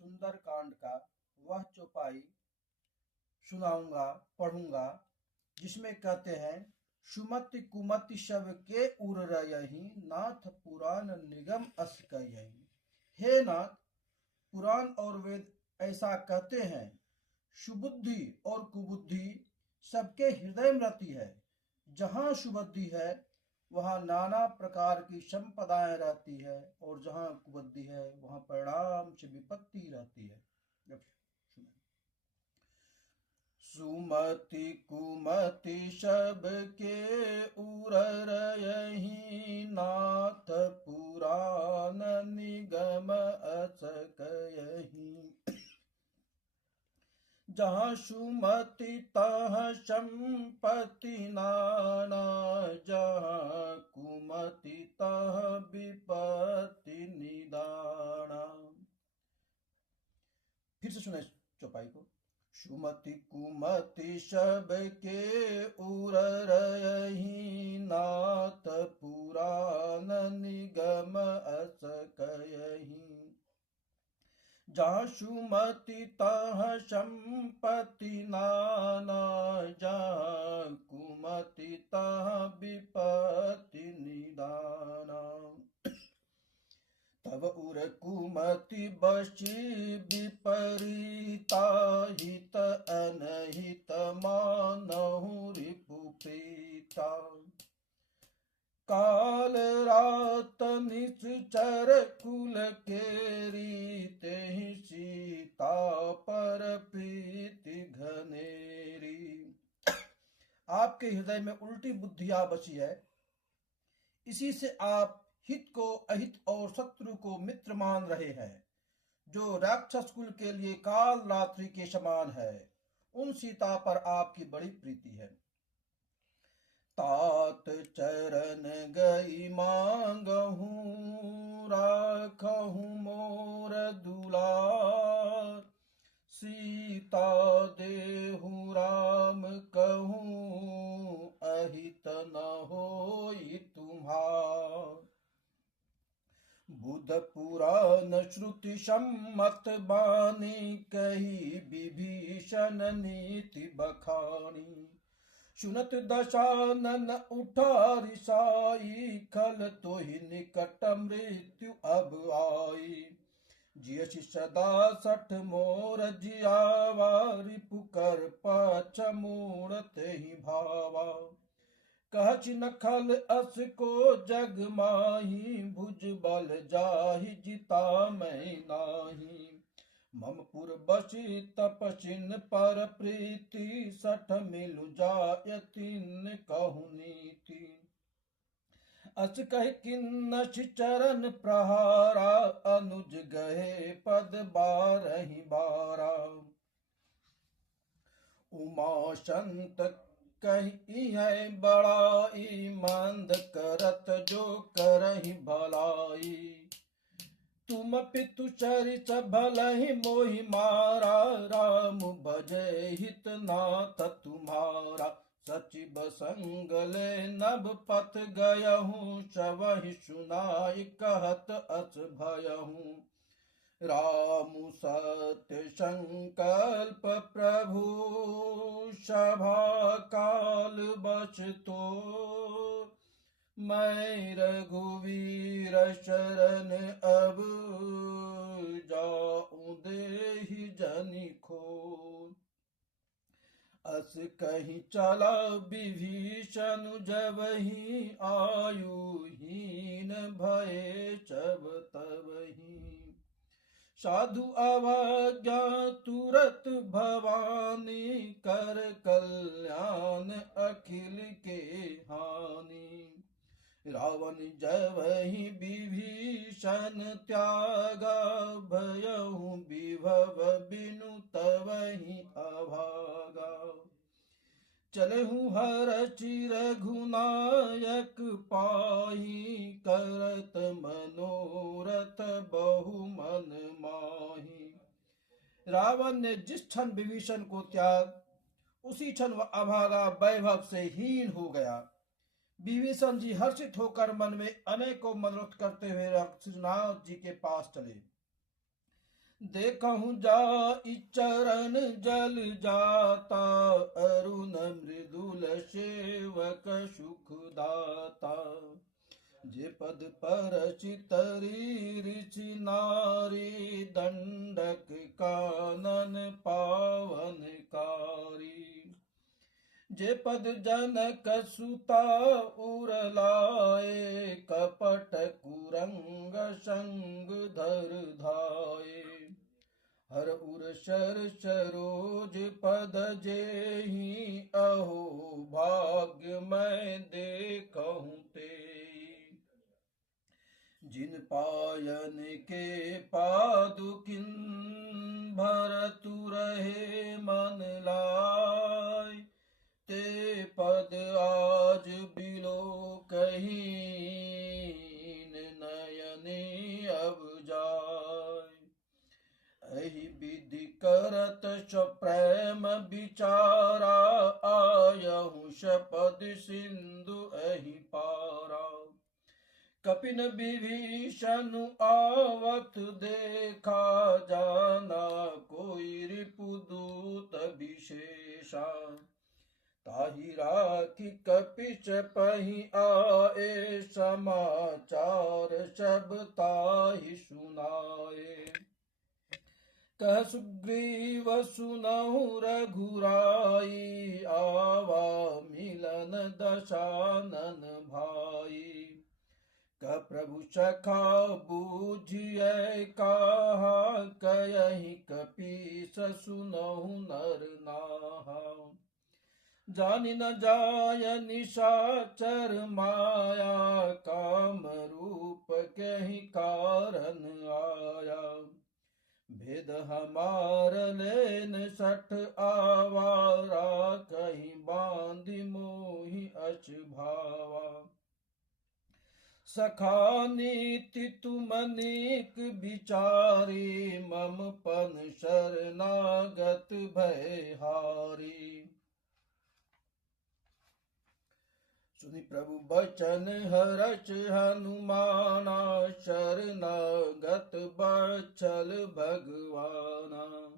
सुंदर कांड का वह चौपाई सुनाऊंगा, पढ़ूंगा, जिसमें कहते हैं, सुमति कुमति सब के उर रही, नाथ पुराण निगम अस कही। हे नाथ, पुराण और वेद ऐसा कहते हैं, सुबुद्धि और कुबुद्धि सबके हृदय में रहती है। जहाँ सुबुद्धि है वहाँ नाना प्रकार की संपदाएं रहती है, और जहाँ कुबुद्धि है वहाँ परिणाम से विपत्ति रहती है। सुमति कुमति सबके उर रही, नाथ पुराण निगम अस कही। जहाँ सुमति तहाँ संपत्ति नाना, जहाँ कुमति तहाँ विपत्ति निदाना। फिर से सुने चौपाई को। सुमति कुमति सबके उर रही, नाथ पुराण निगम अस कही। जहाँ सुमति तहाँ संपत्ति नाना, जहाँ कुमति तहाँ विपत्ति निदाना। तब उर कुमति बसी विपरीता, हित अनहित मानहु रिपु प्रीता। काल रात निश्चर कुल केरी, तेहि सीता पर प्रीति घनेरी। आपके हृदय में उल्टी बुद्धियां बसी है, इसी से आप हित को अहित और शत्रु को मित्र मान रहे हैं, जो राक्षस कुल के लिए काल रात्रि के समान है। उन सीता पर आपकी बड़ी प्रीति है। तात चरण गई मांगहूँ, राखहूँ मोर दुलार। सीता देहु राम कहूँ, अहित न होई तुम्हार। बुध पुराण श्रुति सम्मत बानी, कही विभीषण नीति बखानी। सुनत दशानन उठा रिसाई, खल तोहि निकट मृत्यु अब आई। जियसि सदा सठ मोर जियावा, रिपु कर पाछ मूढ़ते ही भावा। कहछि न खल अस को जग माही, भुज बल जाहि जिता मैं नाही। मम पुर बसी तपसिन पर प्रीति, सठ मिलु जायतिन कहु नीति। अस कहि किन्नस चरण प्रहारा, अनुज गहे पद बारहि बारा। उमा संत कही है बड़ाई, मंद करत जो करहि भलाई। तुम पितु चरित भलहि मोहि मारा, राम भजै हित नाथ तुम्हारा। सचिव संग ले नभ पथ गयहूँ, सबहि सुनाई कहत अस भयहूँ। राम सत्य संकल्प प्रभु, सभा काल बच तो। मैं रघुवीर शरण अब, जाऊं देहि जनि खो। अस कहीं चला विभीषण, जबहि आयुहीन भये चब तबहि। साधु अवज्ञा तुरत भवानी, कर कल्याण अखिल के हानि। रावण जबहि विभीषण त्यागा, भयहु विभव बिनु तबहि अभागा। चलहु हर चिर घुनायक पाही, करत मनोरथ बहु मन माही। रावण ने जिस क्षण विभीषण को त्याग, उसी क्षण वह अभागा वैभव से हीन हो गया। विभीषण जी हर्षित होकर मन में अनेकों मनोरथ करते हुए श्रीनाथ जी के पास चले। देखहु जाई चरण जल जाता, अरुण मृदुल सेवक सुखदाता। जे पद परचितरी ऋषि नारी, दंडक कानन पावनकारी। जे पद जनक सुता उर लाए, कपट कुरंग संग धर धाये। हर उर शर सरोज पद जेहि, अहो भाग्य मैं देखहु तेहि। जिन पायन के पादुकिन, भरतु रहे मन लाय। ते पद आज बिलो कहीं, नयनी अब जाय। एहि विधि करत सप्रेम विचारा, आयहु शपथ सिंधु एहि पारा। कपिन विभीषण आवत देखा, जाना कोई रिपुदूत विशेषा। ताहि राखी कपिश पहि आए, समाचार सब ताहि सुनाए। कह सुग्रीव सुनहु रघुराई, आवा मिलन दशानन भाई। कह प्रभु सखा बूझिए कहा, कयहि कपीस सुनहु नर नाहा। जानि न जाय निशाचर माया, काम रूप कहि कारण आया। भेद हमार लेन सठ आवारा, कहीं बांधि मोहि अच भावा। सखा नीति तुम अनेक विचारी, मम पन शरणागत भयहारी। सुनि प्रभु बचन हर्ष हनुमाना, शरणागत बत्सल भगवाना।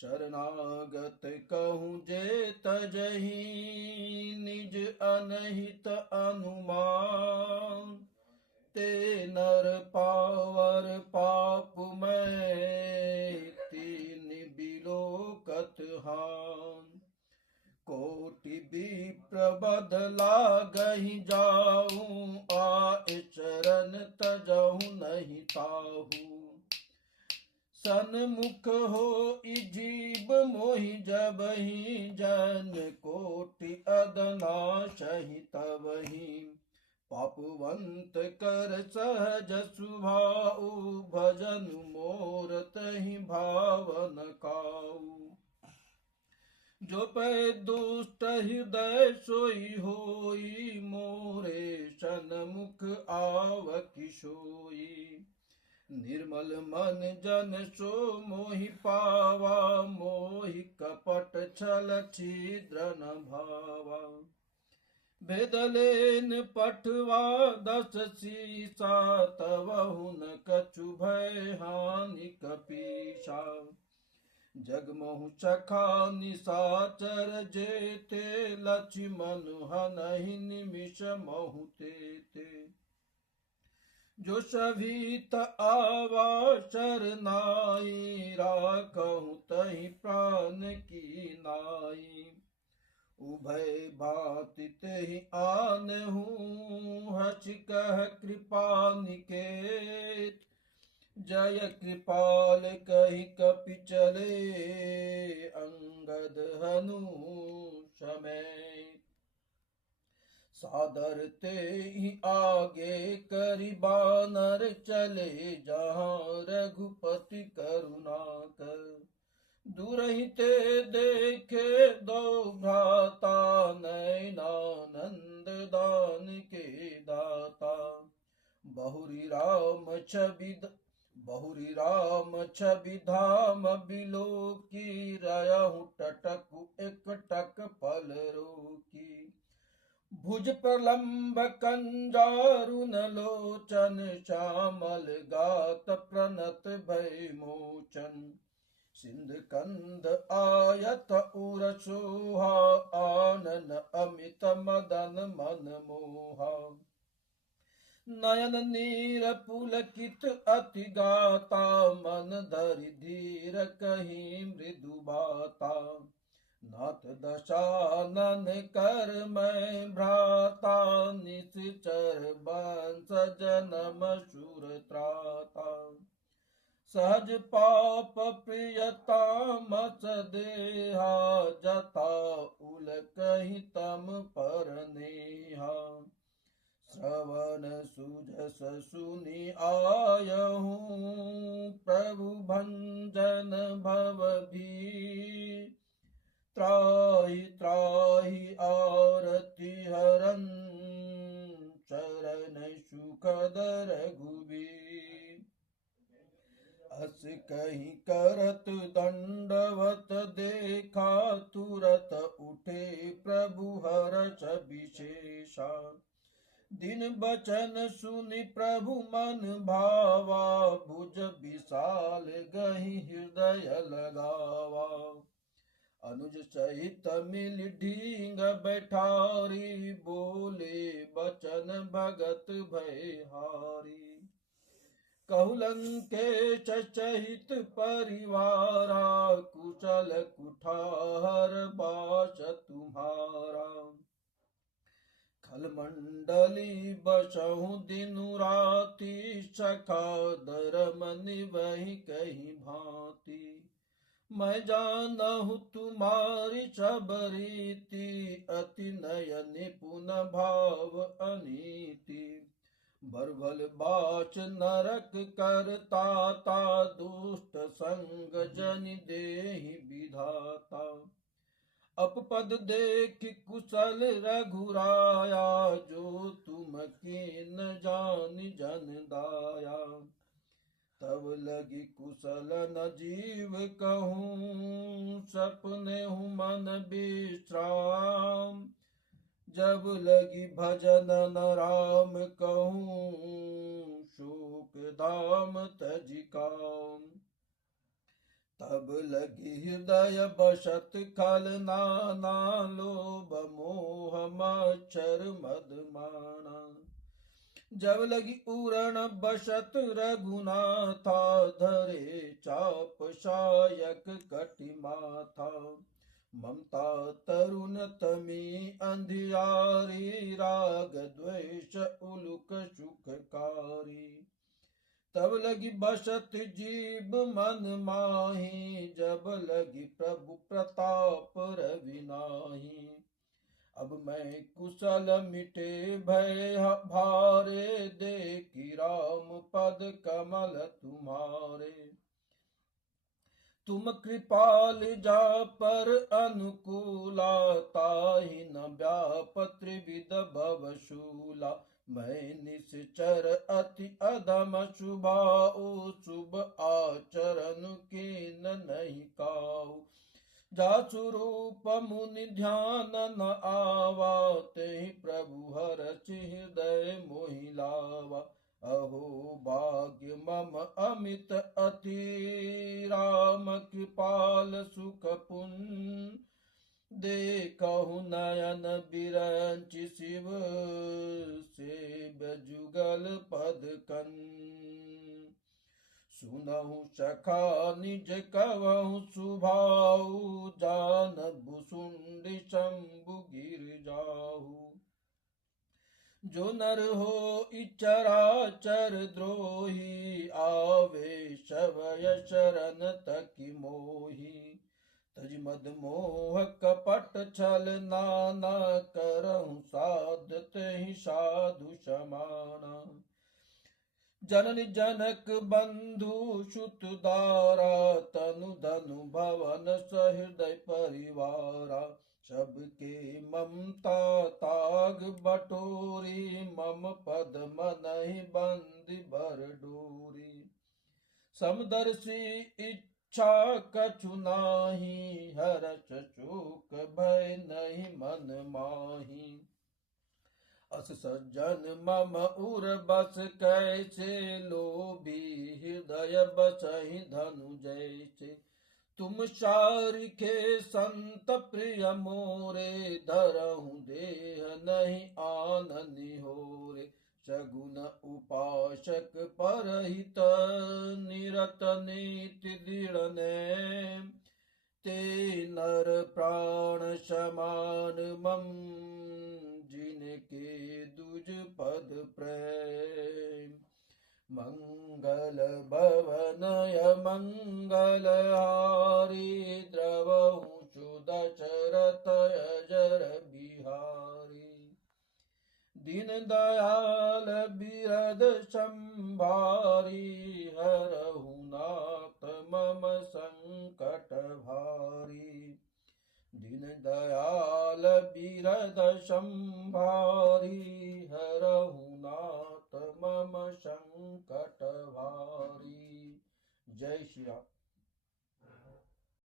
शरणागत कहूँ जे तजहि, निज अनहित अनुमान। ते नर पावर पाप मैं, तीन बिलोकत हान। कोटि विप्र बदला गहि जाऊं, आए चरण तजहु नहीं ताहू। सन्मुख हो जीव मोहि जबहि, जन कोटि अदनाशहि तबहि। पापवंत कर सहज सुभाऊ, भजन मोर तहि भावन काऊ। जो पै दुष्ट हृदय सोई होई, मोरे सन्मुख आवकी सोई। निर्मल मन जन सो मोहि पावा, मोहि कपट छल छिद्र न भावा। भेद लेन पठवा दस सीसा, तबहु न कछु भय हानि कपीसा। जगमोहु सखा निशाचर जेते, लक्ष्मण हनहि निमिष महु तेते। जो सभीत आवा शरनाई, राखहु तहि प्राण की नाई। उभय भांति तेहि आनहु, हछि कह कृपा निकेत। जय कृपाल कहि कपि चले, अंगद हनु समेत। सादर तेहि आगे करि बानर चले, जहाँ रघुपति करुणा कर। दूरहि ते देखे दो भ्राता, नयनानंद दान के दाता। बहुरी राम छवि धाम बिलोकी, रहु टटकु एक टक पल रोकी। भुज प्रलम्ब कंजारुन लोचन श्यामल गात प्रणत भय मोचन सिंध कंद आयत उर सोहा आनन अमित मदन मन मोहा नयन नीर पुलकित अति गाता मन धरि धीर कहीं मृदु बाता नाथ दशानन कर मैं भ्राता निश्चर बंस जन्म सुर त्राता सहज पाप प्रियता मच देहा जता उल कहीं तम पर नेहा श्रवण सुजस सुनि आयहूँ प्रभु भंजन भव भी त्राहि त्राहि आरती हरन चरण सुखद रघुबीर अस कहीं करत दंडवत देखा तुरत उठे प्रभु हर्ष विशेषा दिन बचन सुनि प्रभु मन भावा भुज विशाल गहि हृदय लगावा अनुज सहित मिल ढींग बैठारी बोले बचन भगत भयहारी कहुलंकेश सहित परिवारा कुशल कुठार बास तुम्हारा खलमंडली बसहु दिनु राति सखा धर्म निवहि कहीं भांति मैं जानहु तुम्हारी सब रीति अति नय निपुण भाव अनीति बरभल बाच नरक करता ता दुष्ट संग जन देहि विधाता अपपद देख कुशल रघुराया जो तुम कीन जान जन दाया तब लगी कुशल न जीव कहूँ सपने हूँ मन विश्राम जब लगी भजन न राम कहूँ शोक धाम तजिकाम तब लगी हृदय बसत खल नाना लोभ मोह मच्छर मदमाना जब लगी उरण बसत रघुनाथा धरे चाप शायक कटि माथा ममता तरुण तमी अंधियारी राग द्वेष उलुक सुखकारी तब लगी बसत जीव मन माही जब लगी प्रभु प्रताप रविनाही अब मैं कुशल मिटे भय भारे देखी राम पद कमल तुम्हारे तुम कृपाल जा पर अनुकूला ताहि न व्याप त्रिविध भवशूला मैं निश्चर अति अधम शुभाऊ शुभ आचरण कीन नहीं काऊ जासु रूप मुनि ध्यान न आवा तेहि प्रभु हरचि हृदय मोहि लावा अहो भाग्य मम अमित अति राम कृपाल सुख पुन देखहु नयन बिरंचि शिव सेव जुगल पद कन सुनहु सखा निज कवहु सुभाऊ जान भुसुंडी शंभु गिर जाहु जो नर हो इचराचर द्रोही आवे शवय शरण तकि मोही तज मद मोह कपट छल नाना करहु साधत ही साधु समाना जननी जनक बंधु सुत दारा तनु धनु भवन सहृदय परिवारा सबके ममता ताग बटोरी मम पद मनहि बंदी बर डोरी समदर्शी इच्छा कछु नाही हर्ष शोक भय नहीं मन माही अस सज्जन मम उर बस कैसे, लोभी हृदय बसहि धनु जैसे। तुम शारिखे संत प्रिय मोरे, धरहु देह नहीं आननि होरे। सगुन उपासक परहित, निरत नीति दृढ़ नेम। ते नर प्राण समान मम, जिनके दुज पद प्रेम। मंगल भवनय मंगल हारी, द्रवहु सुदशरथ अजर बिहारी। दीन दयाल बिरद संभारी, हरहु नाथ मम संकट भारी। दीन दयाल बिरद संभारी, हरहु नाथ मम संकट भारी। जय श्री राम।